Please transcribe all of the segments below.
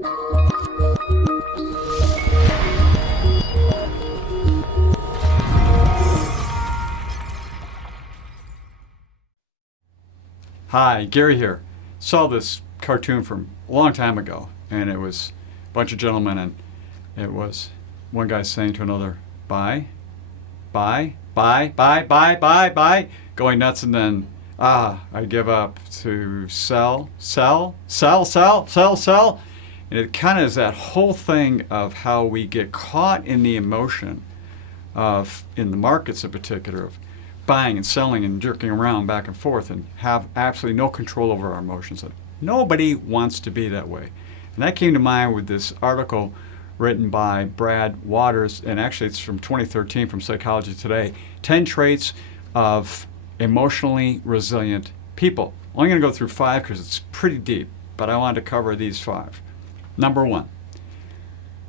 Hi, Gary here. Saw this cartoon from a long time ago, and it was a bunch of gentlemen, and it was one guy saying to another, buy, buy, buy, buy, buy, buy, buy, going nuts, and then, I give up, to sell, sell, sell, sell, sell, sell. And it kind of is that whole thing of how we get caught in the emotion of, in the markets in particular, of buying and selling and jerking around back and forth and have absolutely no control over our emotions. And nobody wants to be that way. And that came to mind with this article written by Brad Waters, and actually it's from 2013 from Psychology Today, 10 traits of emotionally resilient people. I'm only going to go through 5 because it's pretty deep, but I wanted to cover these 5. Number 1,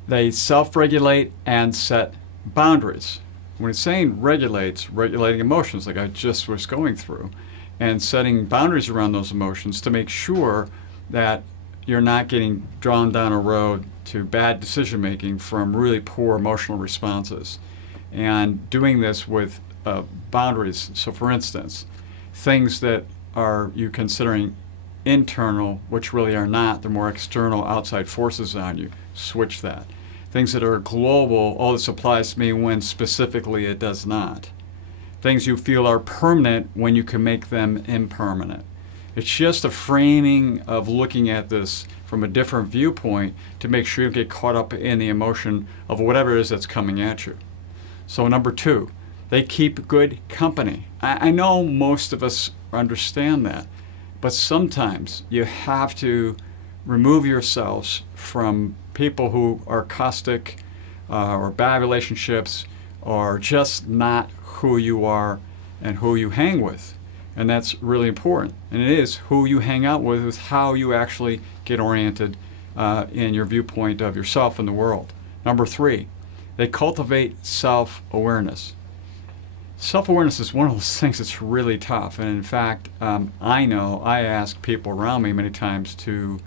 they self-regulate and set boundaries. When it's saying regulates, regulating emotions like I just was going through, and setting boundaries around those emotions to make sure that you're not getting drawn down a road to bad decision making from really poor emotional responses. And doing this with boundaries. So for instance, things that are you considering internal, which really are not, they're more external outside forces on you, switch that. Things that are global, oh, this applies to me, when specifically it does not. Things you feel are permanent when you can make them impermanent. It's just a framing of looking at this from a different viewpoint to make sure you get caught up in the emotion of whatever it is that's coming at you. So number 2, they keep good company. I know most of us understand that, but sometimes you have to remove yourselves from people who are caustic or bad relationships or just not who you are and who you hang with. And that's really important. And it is who you hang out with is how you actually get oriented in your viewpoint of yourself and the world. Number 3, they cultivate self-awareness. Self-awareness is one of those things that's really tough. And in fact, I know I ask people around me many times to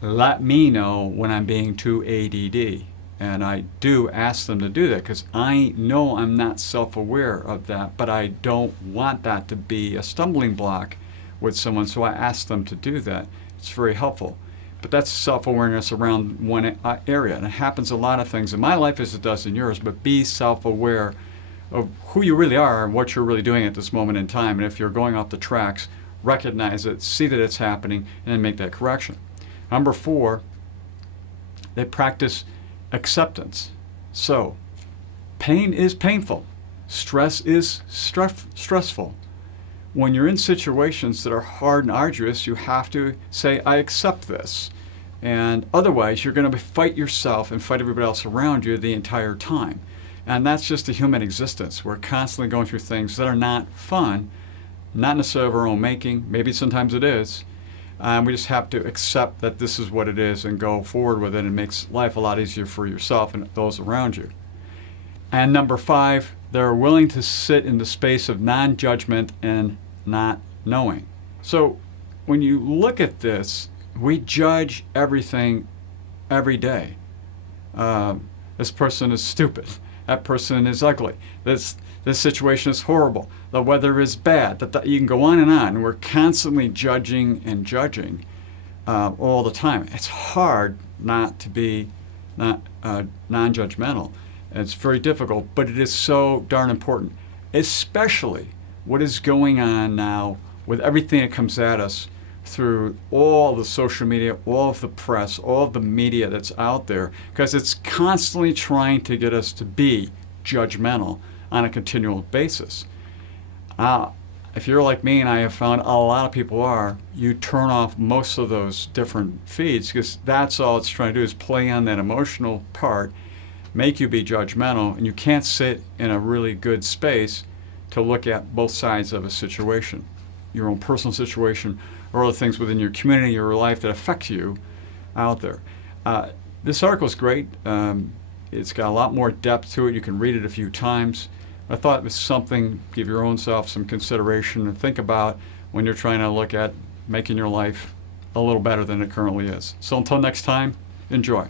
let me know when I'm being too ADD. And I do ask them to do that because I know I'm not self-aware of that, but I don't want that to be a stumbling block with someone, so I ask them to do that. It's very helpful. But that's self-awareness around one area, and it happens a lot of things in my life as it does in yours, but be self-aware of who you really are and what you're really doing at this moment in time. And if you're going off the tracks, recognize it, see that it's happening, and then make that correction. Number 4, they practice acceptance. So, pain is painful. Stress is stressful. When you're in situations that are hard and arduous, you have to say, I accept this. And otherwise, you're going to fight yourself and fight everybody else around you the entire time. And that's just the human existence. We're constantly going through things that are not fun, not necessarily of our own making. Maybe sometimes it is. We just have to accept that this is what it is and go forward with it, and it makes life a lot easier for yourself and those around you. And number 5, they're willing to sit in the space of non-judgment and not knowing. So when you look at this, we judge everything every day. This person is stupid. That person is ugly. This situation is horrible. The weather is bad. You can go on. And we're constantly judging and judging all the time. It's hard not to be non-judgmental. It's very difficult, but it is so darn important, especially what is going on now with everything that comes at us through all the social media, all of the press, all of the media that's out there, because it's constantly trying to get us to be judgmental on a continual basis. If you're like me, and I have found a lot of people are, you turn off most of those different feeds because that's all it's trying to do is play on that emotional part, make you be judgmental, and you can't sit in a really good space to look at both sides of a situation, your own personal situation or other things within your community or your life that affect you out there. This article is great. It's got a lot more depth to it. You can read it a few times. I thought it was something, give your own self some consideration and think about when you're trying to look at making your life a little better than it currently is. So until next time, enjoy.